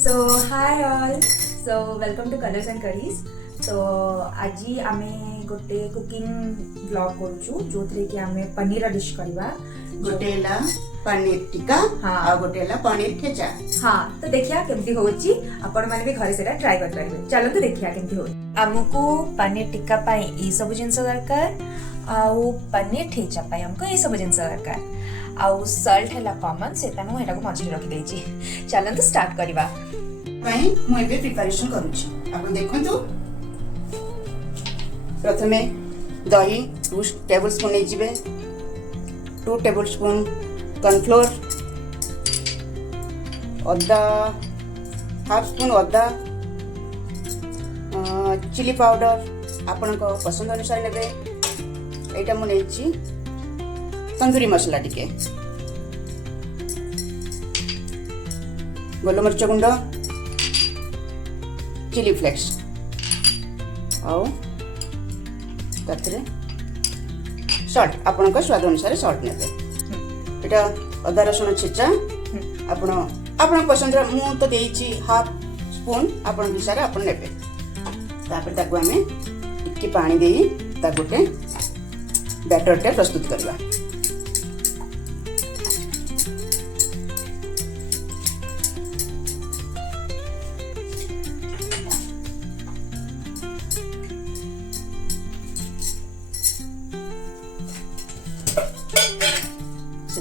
So hi all. So welcome to Colors and Curries. So आज आमे गोटे cooking vlog करूछु जोथरे कि आमे पनीर डिश करबा गोटेला पनीर टिक्का हाँ आ गोटेला पनीर ठेचा हाँ तो देखिया केमती होची आपण माने भी घरे सेटा ट्राई कर परिबे चलो तो देखिया केमती होई हमको पनीर टिक्का पाई ई सब जिंस दरकार आउ पनीर ठेचा पाई हमको ई सब जिंस दरकार आउ सॉल्ट हैला कॉमन सेटा मु हेटा को मछली रखि देछि चलो तो स्टार्ट करबा पाई मु एबे प्रिपरेशन करूछि आपण देखंतु प्रथमे दही 2 टेबलस्पून नै जिवे 2 टेबलस्पून कॉर्नफ्लोर अदा हाफ स्पून अदा चिली पाउडर आपण को पसंद अनुसार नेबे एटा मु नेछि तंदूरी मसाला टिके गोलमरिच गुंड चिली फ्लेक्स आओ तातरे सॉल्ट आपण को स्वाद अनुसार सॉल्ट नेबे एटा अदा रसुण छेचा आपण आपण पसंद मु तो देइछि हाफ स्पून आपण अनुसार आपण नेबे तापर ताको हमें टिक्की पानी देई ता गोटे बैटर टे प्रस्तुत करबा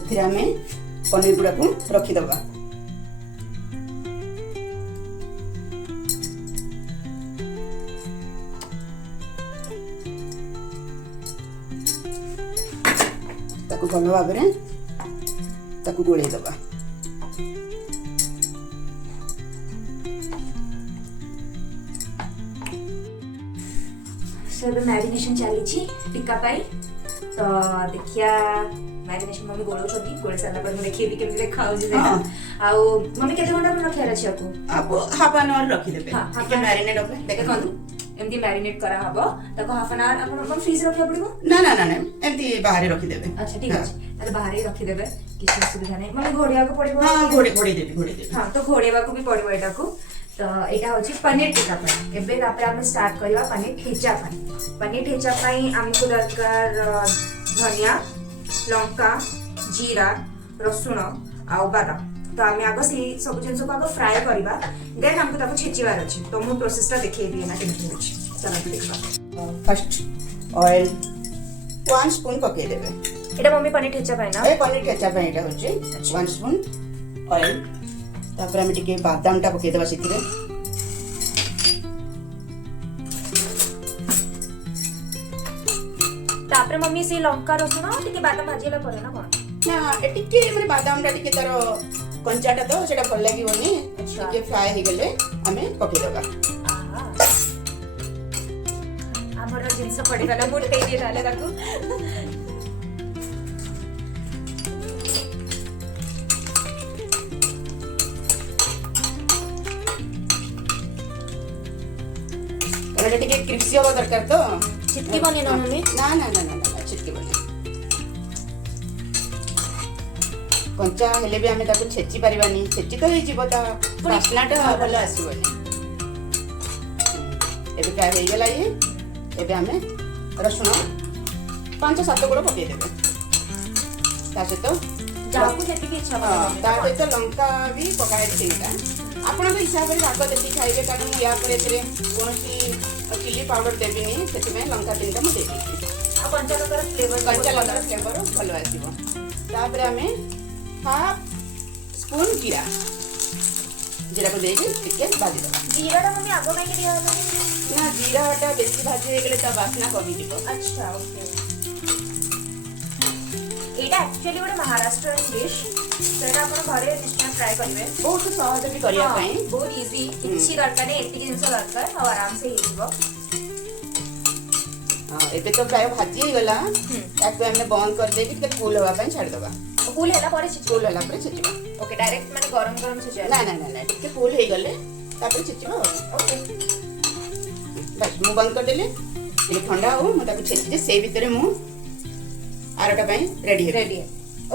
से हमें पनीर गुड़ा को रखीदबा ताको भल भाव ताको गोले दबा सब मैरिनेशन चली टिक्का पाई तो देखिया मैरिनेशन मम्मी गोळो छथि गोळे साला पर देखिए भी केमति देखा हो जे आ मम्मी केते घंटा पर रखिया अछि आपको आप हाफ एन आवर रखी देबे ठीक है मैरिनेट होबे देखंतु एमति मैरिनेट करा हबो ताको हाफ एन आवर अपन फ्रीज रखिया पड़िबो ना ना ना ना एमति बाहर रखी देबे अच्छा ठीक अछि ताले बाहर ही रखी देबे किछ असुविधा नै मम्मी घोड़िया को पड़िबो हां घोड़ी देबे हां तो घोड़ेवा को भी पड़िबो एटा को तो एटा होची पनीर टिक्का पाई एबे तापर हम स्टार्ट करबा पनीर ठेचा पाई हमको दरकार धनिया लंका जीरा रसुण आ बादाम तो आम आग से सब जिन को आग फ्राए करबा देन हमको ताको छेचिबार अछि तो मु प्रोसेसटा देखैबी ना केमति होछि चलो देखबा फर्स्ट ऑयल 1 स्पून पके देबे एटा मम्मी पनीर ठेचा पाई ना ए पनीर ठेचा पाई एटा होछि 1 स्पून ऑयल तापर हम टिके बादाम टा पके देबा सिथिरे तापर मम्मी से लंका रसुण टिके बादाम भाजीला परे ना कोन ना ए टिके माने बादाम टा टिके तारो कंचाटा तो सेटा भल लागिवनी टिके फ्राई हे गेले हमें पके देबा हमर जिंस पड़ी वाला मोट कई दे डाले ताको एटा टिके क्रिस्पी होबा दरकार तो चिटकी बने ना मम्मी ना चिटकी बने कंचा हेले भी हमें ताको छेची परिबानी छेची तो हे जीवो ता वासनाटा भल आसीबनी एबे फ्राई हे गेला ये एबे हमें रसुण 5-7 गुड़ पके देबे ता से तो जाको जेति की इच्छा बने ता से तो लंका भी पकाए देता आपण के हिसाब रे भाग देती खाइबे कारण या पर एतरे कोनसी चिली पाउडर देबिनी सेति में लंका तीनटा म देबी आ कंचा लंका फ्लेवर भल आसीबो तापर हमें हाफ स्पून जीरा जीरा को देके टिके भाजी दबा जीराटा मम्मी आगो में दिया होला ना जीराटा बेसी भाजी हे गेले ता वासना कमी दिबो अच्छा ओके एटा एक्चुअली ଗୋଟେ महाराष्ट्र डिश सेटा आपण घरे निश्चय ट्राई करिवे बहुत सहज भी करिया पई बहुत इजी किछि दरकार नै एति जिंस दरकार और आराम से हेइबो हां एबे तो प्राय भाजी हे गला ताको हमने बंद कर देबी ते कूल होवा पई छाड़ दबा कूल हैला परे कूल होला परे छिचिबा ओके डायरेक्ट माने गरम गरम से ना ना ना ना टिके कूल हे गले तापर छिचिबा ओके बस मु बंद कर देले ये ठंडा हो मु ताको छिचि से भीतर मु आरोटा पई रेडी है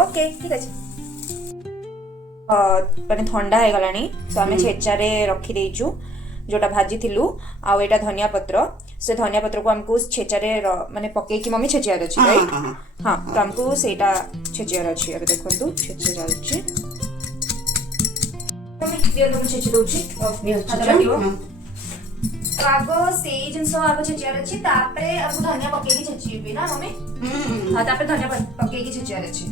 ओके ठीक है। ମାନେ ଥଣ୍ଡା ହେଇଗଲାଣି ତ ଆମେ ଛେଚାରେ ରଖିଦେଇଛୁ ଯୋଉଟା ଭାଜିଥିଲୁ ଆଉ ଏଇଟା ଧନିଆ ପତ୍ର ସେ ଧନିଆ ପତ୍ରକୁ ଆମକୁ ଛେଚାରେ ମାନେ ପକେଇକି ମମି ଛେଚିବାର ଅଛି ରାଇଟ୍ ହଁ ତ ଆମକୁ ସେଇଟା ଛେଚିବାର ଅଛି ଏବେ ଦେଖନ୍ତୁ ଛେଚି ଯାଉଛି ଛେଚି ଦଉଛି ତ ଆଗ ସେଇ ଜିନିଷ ଆଗ ଛେଚିବାର ଅଛି ତାପରେ ଆମକୁ ଧନିଆ ପକେଇକି ଛେଚିବି ନା ମମି ହଁ ତାପରେ ଧନିଆ ପକେଇକି ଛେଚିବାର ଅଛି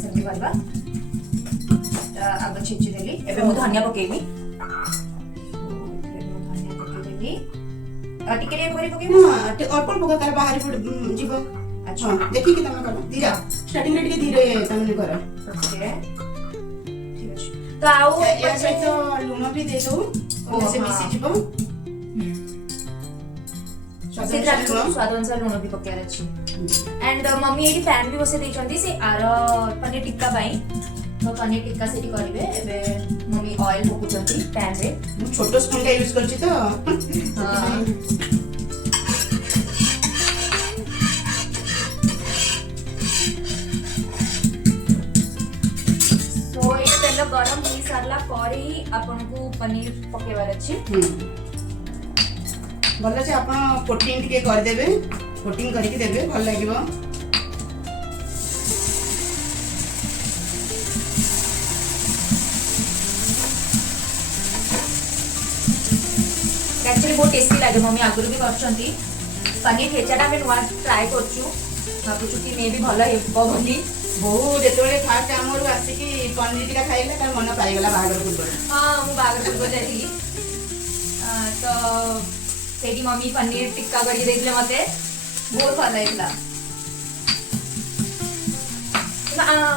ସେମିତି କରିବା ଆଗ ଛେଚି ଦେଲି ଏବେ ମୁଁ ଧନିଆ ପକେଇବି ଟିକେ ଟିକେ କରି ପକେଇବି ଅଳ୍ପ ଅଳ୍ପ ତାର ବାହାରି ଯିବ ଆଚ୍ଛା ଦେଖିକି ତମେ କର ଧୀରେ ଷ୍ଟାର୍ଟିଂ ରେ ଟିକେ ଧୀରେ ତମେ କର ଓକେ ଠିକ ଅଛି ତ ଆଉ ୟା ସହିତ ଲୁଣ ବି ଦେଇଦଉ ସେ ମିଶିଯିବ ସ୍ୱାଦ ଅନୁସାରେ ଲୁଣ ବି ପକେଇବାର ଅଛି एंड मम्मी एटी पैन भी बसे देइचंती से आर पनीर टिक्का पाई तो पनीर टिक्का सेठी करिवे एबे मम्मी ऑयल पकुचंती पैन रे छोटो स्पून का यूज करछि तो हां तो ये तेल गरम हो सारला पर ही आपन को पनीर पकेवार अछि भल से आप कोटिंग टिके कर देबे कोटिंग करके देबे भल लागिवो एक्चुअली बहुत टेस्टी लगे मम्मी आगुरी भी करछंती पनीर ठेचाटा में नुआ ट्राई करछु भाबुछु कि मे भी भलो हेबो बोली बहु जेतोले फास्ट हमर आसी कि पनीर टिका खाइले तार मन पाई गेला बागर पूर्व हां मु बागर पूर्व जाई तो सेठी मम्मी पनीर टिक्का करके देखले मते बहुत भल लागला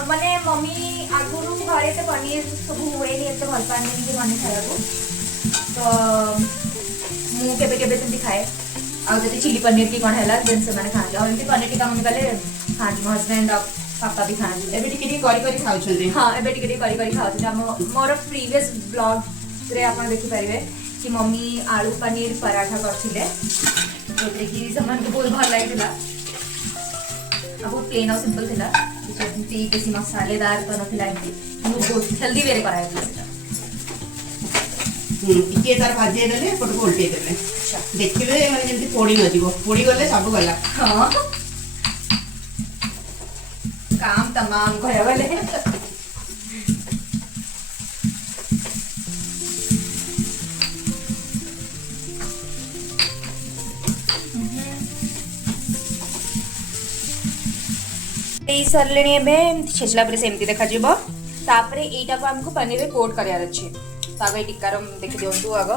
माने मम्मी आगुरु घरे से पनीर सब हुए नहीं एते भल पानी कि पनीर खाइबो तो मु केबे केबे सेंती खाए आ जति चिली पनीर की कोन हैला देन से माने खाले और पनीर टिक्का मम्मी कहले हां मो हस्बैंड और पापा भी खाने एबे टिके टिके करी खाउ छथि हां एबे टिके टिके करी खाउ छथि मोर प्रीवियस ब्लॉग रे आपण देखि परिबे कि मम्मी आलू पनीर पराठा करथिले जोते कि समान को बहुत भल लागिला अब प्लेन और सिंपल थिला जेती किसी मसालेदार तो नथिला एंती मु बहुत जल्दी बेरे करायला टिके तार भाजी देले पट उल्टे देले देखिबे माने जेंती पोड़ी न जीवो पोड़ी गले सब गला हां काम तमाम करे वाले सरले छेचला सेमती देखा तापर यहीटा को आमको पनीर में कोट करार अच्छे तो आगे टिक्कार देखी दिंतु आग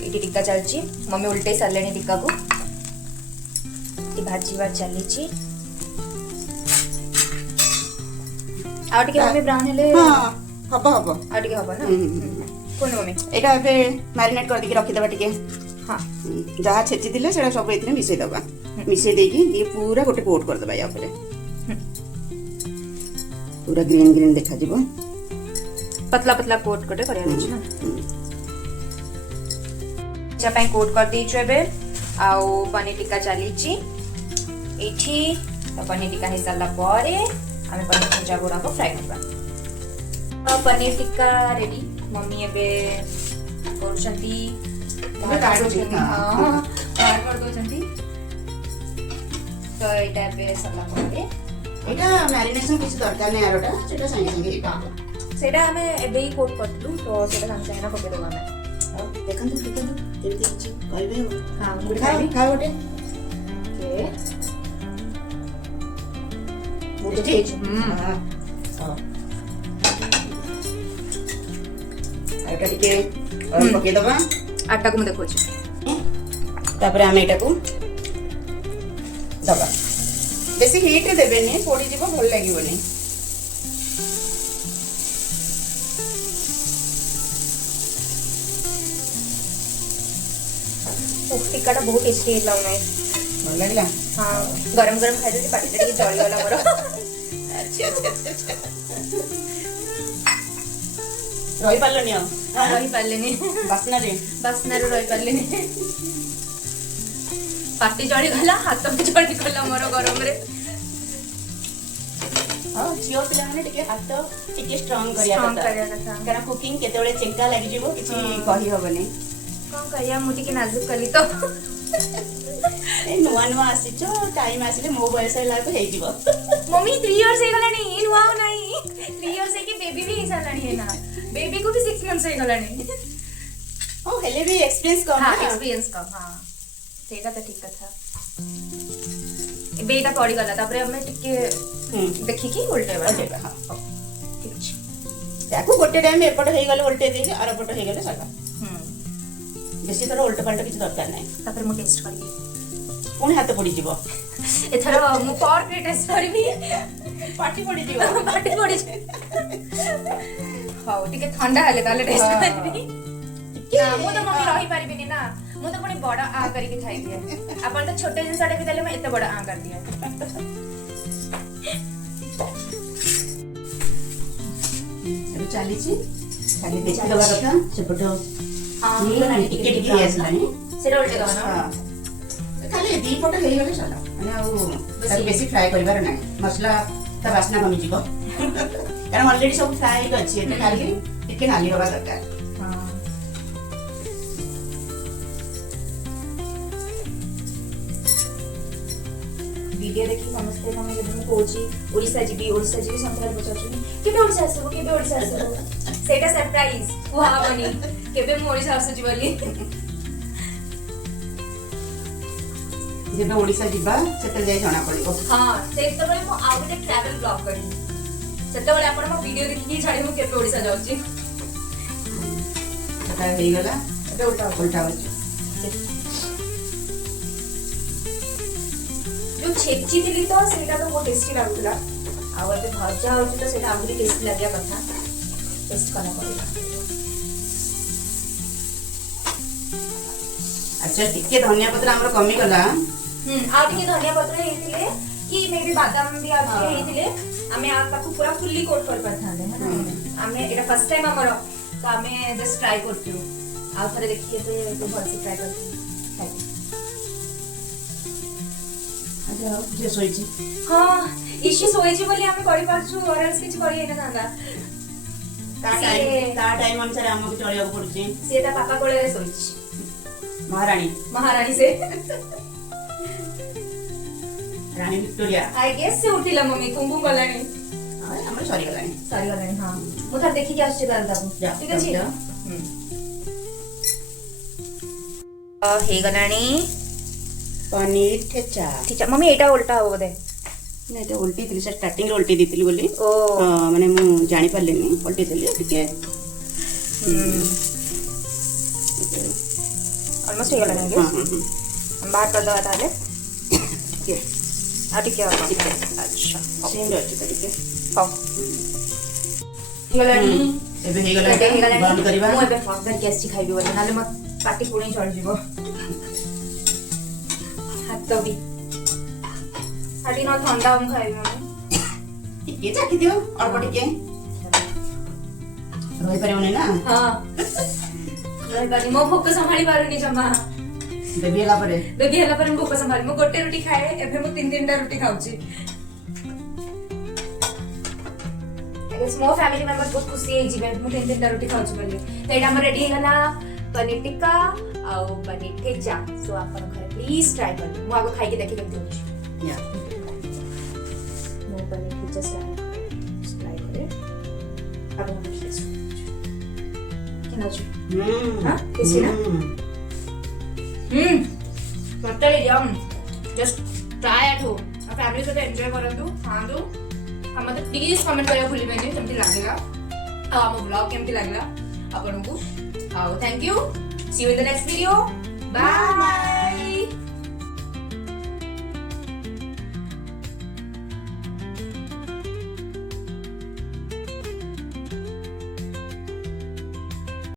ये टिक्का चलची मम्मी उल्टे सरले टिक्का को भाजवा चली मम्मी ब्राउन हेले हबो हबो आ टिके हबो ना कोन मम्मी एटा एबे मैरिनेट कर दिके रखि देबा टिके हां जहा छेची दिले सेडा सब एतने मिसै दबा मिसै देकी ये पूरा गोटे कोट कर देबा या ऊपर पूरा ग्रीन ग्रीन देखा जीवो पतला पतला कोट कोटे करिया अछि ना जपै कोट कर दी छबे आउ पनीर टिक्का चली छी एठी तो पनीर टिक्का हे साला परे हमें पनीर भजा गोड़ा को फ्राई करबा पनीर टिक्का रेडी मम्मी एबे करछंती काट कर दोछंती तो एटा पे साला परे एटा मैरिनेशन किछ दरकार नै आरोटा सेटा संगे संगे सेटा हमें एबे ही कोट करतु तो सेटा संगे संगे ना पके देबा हमें देखंतु केमती अछि कहबे हां खा गोटे ओके मुझे ठीक हां एटा टिके और पके दबा आटा को मैं देखो छी तापर हम एटा को दबा बेसी हीट रे देबे नै पोड़ी जीवो भल लागिवो नै टिक्का बहुत टेस्टी लागला नै भल लागला हां गरम गरम खाइ दे पाटी टिके जळी गला मोर अच्छा रही पारलनी रही पारलेनी बासना रे रही पारलेनी पाटी जळी गला हाथ भी जळी गला मोर गरम रे ହଁ ଝିଅ ପିଲାମାନେ ଟିକେ ହାତ ଟିକେ ଷ୍ଟ୍ରଙ୍ଗ କରିବା Strong କଥା କରିବା କଥା। କାରଣ କୁକିଂ କେତେବେଳେ ଚେଙ୍କା ଲାଗିଯିବ କିଛି କହିହବନି। କଣ କରିବା ମୁଁ ଟିକେ ନାଜୁକ କଲି ତ। ଏ ନୂଆ ନୂଆ ଆସିଛ ଟାଇମ ଆସିଲେ ମୋ ବୟସ ହେଲା ବେଳକୁ ହେଇଯିବ। मम्मी 3 इयर्स ହେଇଗଲାଣି नुआ ନାହିଁ 3 इयर्स ହେଇକି ବେବି ବି ହେଇସାରିଲାଣି ଏନା ବେବି କୁ ବି 6 मंथ्स ହେଇଗଲାଣି। ହଉ ହେଲେ ବି ଏକ୍ସପିରିଏନ୍ସ କମ हाँ ନା। एक्सपीरियंस कम हाँ ସେଇଟା ତ ଠିକ କଥା। ଏବେ ଏଇଟା ପଡ଼ିଗଲା ତାପରେ ଆମେ ଟିକେ ହୁଁ ଦେଖିକି ଓଲଟେଇବା। ଓଲଟେଇବା, ହଁ। ଠିକ ଅଛି। ତାକୁ ଗୋଟେ ଟାଇମ ଏପଟ ହେଇଗଲେ ଓଲଟେଇ ଦେଇକି ଆର ପଟ ହେଇଗଲେ ସରିଲା। ବେଶୀ ଥର ଓଲଟ ପାଲଟ କିଛି ଦରକାର ନାହିଁ। ତାପରେ ମୁଁ ଟେଷ୍ଟ କରିବି ପୁଣି ହାତ ପୋଡ଼ିଯିବ ଏଥର ମୁଁ ପର୍କ ଟେଷ୍ଟ କରିବି ପାଟି ପୋଡ଼ିଯିବ। ପାଟି ପଡି ହଉ ଟିକେ ଥଣ୍ଡା ହେଲେ ତାହେଲେ ଟେଷ୍ଟ ହଁ। କରିବି। ନା ମୁଁ ତ ମମ୍ମି ରହି ପାରିବିନି ନା ମୁଁ ତ ପୁଣି ବଡ ଆ କରିକି ଖାଇଦିଏ ଆପଣ ତ ଛୋଟ ଜିନିଷଟା ବି ଦେଲେ ମୁଁ ଏତେ ବଡ ଆ କରିଦିଏ। ଏବେ ଚାଲିଛି ଖାଲି ଦେଖିଦବା କଥା ସେପଟ ହେଇଗଲାଣି ଟିକେ ଟିକେ ହେଇ ଆସିଲାଣି। ସେଟା ଓଲଟେଇ ଦବା ନା ହଁ। ଖାଲି ଦି ପଟ ହେଇଗଲେ ସରିଲା ମାନେ ଆଉ ତାକୁ ବେଶୀ ଫ୍ରାଏ କରିବାର ନାହିଁ ମସଲା ତା ବାସ୍ନା କମିଯିବ କାରଣ ଅଲରେଡି ସବୁ ଫ୍ରାଏ ହେଇକି ଅଛି ଏତେ ଖାଲି ଟିକେ ନାଲି ହବା ଦରକାର। ହଁ ଭିडिଓ ଦେଖି ସମସ୍ତେ ତମେ ଯଦି ମୁଁ କହୁଛି ଓଡ଼ିଶା ଯିବି ସନ୍ଧ୍ୟାରେ ପଚାରୁଛନ୍ତି କେବେ ଓଡ଼ିଶା ଆସିବୁ ସେଇଟା ସରପ୍ରାଇଜ କୁହାହବନି କେବେ ମୁଁ ଓଡ଼ିଶା ଆସୁଛି ବୋଲି। ଯେବେ ଓଡ଼ିଶା ଯିବା ସେତେବେଳେ ଯାଇ ଜଣା ପଡିବ। ହଁ ସେତେବେଳେ ମୁଁ ଆଉ ଗୋଟେ ଟ୍ରାଭେଲ ବ୍ଲଗ କରିବି ସେତେବେଳେ ଆପଣ ମୋ ଭିଡ଼ିଓ ଦେଖିକି ଜାଣିବେ ମୁଁ କେବେ ଓଡ଼ିଶା ଯାଉଛି। ସେଟା ହେଇଗଲା ଏବେ ଉଲ୍ଟା ହଉଛି। जो छेचिଥିଲି ତ ସେଇଟା ତ ବହୁତ ଟେଷ୍ଟି ଲାଗୁଥିଲା ଆଉ ଏବେ ଭଜା ହଉଛି ତ ସେଇଟା ଆହୁରି ଟେଷ୍ଟି ଲାଗିବା କଥା ଟେଷ୍ଟ କଲା ପଡ଼ିଲା। ଆଚ୍ଛା ଟିକେ ଧନିଆ ପତ୍ର ଆମର କମିଗଲା। ଆଉ ଟିକେ ଧନିଆ ପତ୍ର ହେଇଥିଲେ କି ମେ ବି ବାଦାମ ବି ଆଉ ଟିକେ ହେଇଥିଲେ ଆମେ ତାକୁ ପୁରା ଫୁଲି କୋଟ କରିପାରିଥାନ୍ତେ ହେଲା ଆମେ ଏଇଟା ଫାର୍ଷ୍ଟ ଟାଇମ୍ ଆମର ତ ଆମେ ଜଷ୍ଟ ଟ୍ରାଏ କରୁଛୁ ଆଉ ଥରେ ଦେଖିକି ଏବେ ଭଲସେ ଟ୍ରାଏ କରୁଛୁ। ଝିଅ ଶୋଇଛି ହଁ ଇସି ଶୋଇଛି ବୋଲି ଆମେ କରିପାରୁଛୁ ଅରେଲ୍ସ କିଛି କରି ହେଇନଥାନ୍ତା। ତା ଟାଇମ ଅନୁସାରେ ଆମକୁ ଚଳିବାକୁ ପଡୁଛି। ସିଏ ତା ବାପା କୋଳରେ ଶୋଇଛି ମହାରାଣୀ ସେ ରାଣୀ ଭିକ୍ଟୋରିଆ। ଆଇ ଗେସ୍ ସେ ଉଠିଲା ମମ୍ମି କୁମ୍ଭୁ ଗଲାଣି ଆମର ସରିଗଲାଣି ହଁ ମୁଁ ଥରେ ଦେଖିକି ଆସୁଛି ତାହେଲେ ତାକୁ ଠିକ ଅଛି। ହେଇଗଲାଣି ପନିର ଠେଚା। ଠିକ ମମ୍ମି ଏଇଟା ଓଲଟା ହବ ବୋଧେ ନା ଏଟା ଓଲଟେଇ ଥିଲି ଷ୍ଟାର୍ଟିଂ ରେ ଓଲଟେଇ ଦେଇଥିଲି ବୋଲି ଓ ମାନେ ମୁଁ ଜାଣି ପାରିଲିନି ଓଲଟେଇ ଦେଲି ଟିକେ ଅଲମୋଷ୍ଟ ହେଇଗଲାଣି ହଁ ବାହାର କରିଦେବା ତାହେଲେ ଟିକେ ଆଉ ଟିକେ ହବ ଟିକେ ଆଚ୍ଛା ସିମ୍ ଅଛି ତ ଟିକେ ହଉ ହେଇଗଲାଣି ଏବେ ହେଇଗଲାଣି ବନ୍ଦ କରିବା। ମୁଁ ଏବେ ଫର୍କ ଧରିକି ଆସିଛି ଖାଇବି ବୋଲି ନହେଲେ ମୋ ପାଟି ପୁଣି ଚଳିଯିବ ହାତ ବି ହାଟି ନ ଥଣ୍ଡା ମୁଁ ଖାଇବି ମମ୍ମି ଟିକେ ଚାଖି ଦିଅ ଅଳ୍ପ ଟିକେ ରହିପାରିବନି ନା। ହଁ ରହିପାରିନି ମୋ ଭୋକ ସମ୍ଭାଳି ପାରୁନି ଜମା ବେବି ହେଲା ପରେ ମୁଁ ଭୋକ ସମ୍ଭାଳି ମୁଁ ଗୋଟେ ରୁଟି ଖାଏ ଏବେ ମୁଁ 3-3ଟା ରୁଟି ଖାଉଛି। ମୋ ଫ୍ୟାମିଲି ମେମ୍ବର ବହୁତ ଖୁସି ହେଇଯିବେ ମୁଁ 3-3ଟା ରୁଟି ଖାଉଛି ବୋଲି। ତ ଏଇଟା ଆମର ରେଡି ହେଇଗଲା पनीर टिक्का ଆଉ पनीर ठेचा सो ଆପଣ ଘରେ ପ୍ଲିଜ ଟ୍ରାଏ କରିବେ। ମୁଁ ଆଗ ଖାଇକି ଦେଖି କେମିତି ହଉଛି। ମୁଁ पनीर ठेचा ଟ୍ରାଏ କରେ ଆପଣ ଟେଷ୍ଟ କେନା ଅଛି हां टेस्टी ना totally yum just try at home और फैमिली सहित एंजॉय करंतु खांतु हम मते प्लीज कमेंट करिया भूलिबेनी केमती लागला आ हम ब्लॉग केमती लागला आपनकु। Thank you see you in the next video bye.